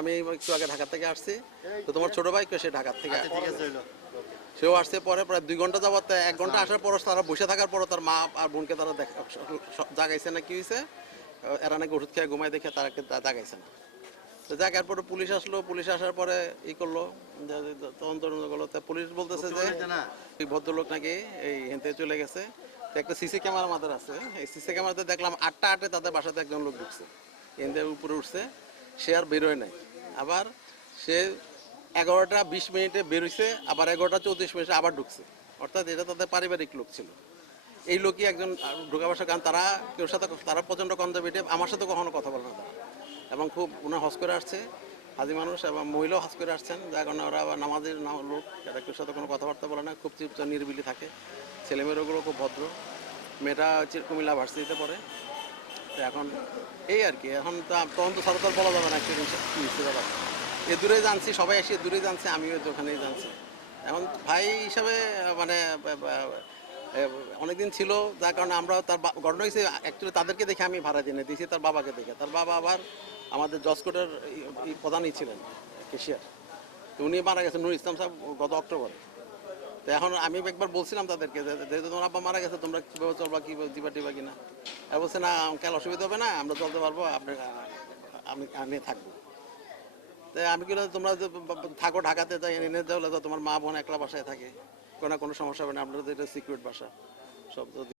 আমি একটু আগে ঢাকা থেকে আসছি, তো তোমার ছোট ভাই সে ঢাকা থেকে সেও আসছে। পরে প্রায় 2 ঘন্টা যাবত 1 ঘন্টা আসার পর তারা বসে থাকার পর তার মা আর বোনকে তারা জাগাইছে না, কি হয়েছে এরা নাকি ওষুধ খেয়ে ঘুমায় দেখে তারাকে জাগাইছে না। তো জাগার পরে পুলিশ আসলো, পুলিশ আসার পরে ই করলো, তদন্ত করলো। তা পুলিশ বলতেছে যে এই ভদ্রলোক নাকি এই হেনতে চলে গেছে। একটা সিসি ক্যামেরা আমাদের আছে, এই সিসি ক্যামেরাতে দেখলাম 8টা 8-এ তাদের বাসাতে একজন লোক ঢুকছে, হেনতে উপরে উঠছে, সে আর বেরোয় নাই। আবার সে 11টা 20 মিনিটে বেরোইছে, আবার 11টা 34 মিনিটে আবার ঢুকছে। অর্থাৎ এটা তাদের পারিবারিক লোক ছিল। এই লোকই একজন ঢোকা বসা, কারণ তারা কেউ সাথে তারা প্রচণ্ড কনজারভেটিভ, আমার সাথে কখনো কথা বলে না তারা, এবং খুব ওনার হজ করে আসছে, হাজি মানুষ এবং মহিলাও হজ করে আসছেন, যার কারণে ওরা আবার নামাজের লোক, এটা কেউ সাথে কোনো কথাবার্তা বলে না, খুব চুপচাপ নিরিবিলি থাকে। ছেলেমেয়েগুলো খুব ভদ্র, মেয়েটা হচ্ছে কুমিল্লা ভার্সিটিতে পড়ে। তো এখন এই আর কি, এখন তো তখন তো সরকার বলা যাবে না কি হচ্ছে ব্যাপার। এ দূরে জানছি, সবাই এসে দূরে জানছে, আমিও ওখানেই জানছি। এখন ভাই হিসাবে মানে অনেকদিন ছিল, যার কারণে আমরা তার ঘটনা হয়েছে অ্যাকচুয়ালি তাদেরকে দেখে আমি ভাড়া জেনে দিয়েছি তার বাবাকে দেখে। তার বাবা আবার আমাদের জজকোর্টের প্রধানই ছিলেন, কেশিয়ার। তো উনি মারা গেছেন, নুর ইসলাম সাহেব, গত অক্টোবরে। তো এখন আমি একবার বলছিলাম তাদেরকে, যেহেতু তোমার আব্বা মারা গেছে, তোমরা কীভাবে চলবা, কী দিবা টিবা কিনা। আর বলছে না কাল অসুবিধা হবে না, আমরা চলতে পারবো, আমি থাকবো। তাই আমি কি তোমরা থাকো ঢাকাতে, তাই এনে দেওয়া তোমার মা বোন একলা বাসায় থাকে, কোনো সমস্যা হবে না, আপনাদের এটা সিকিউরিট বাসা সব।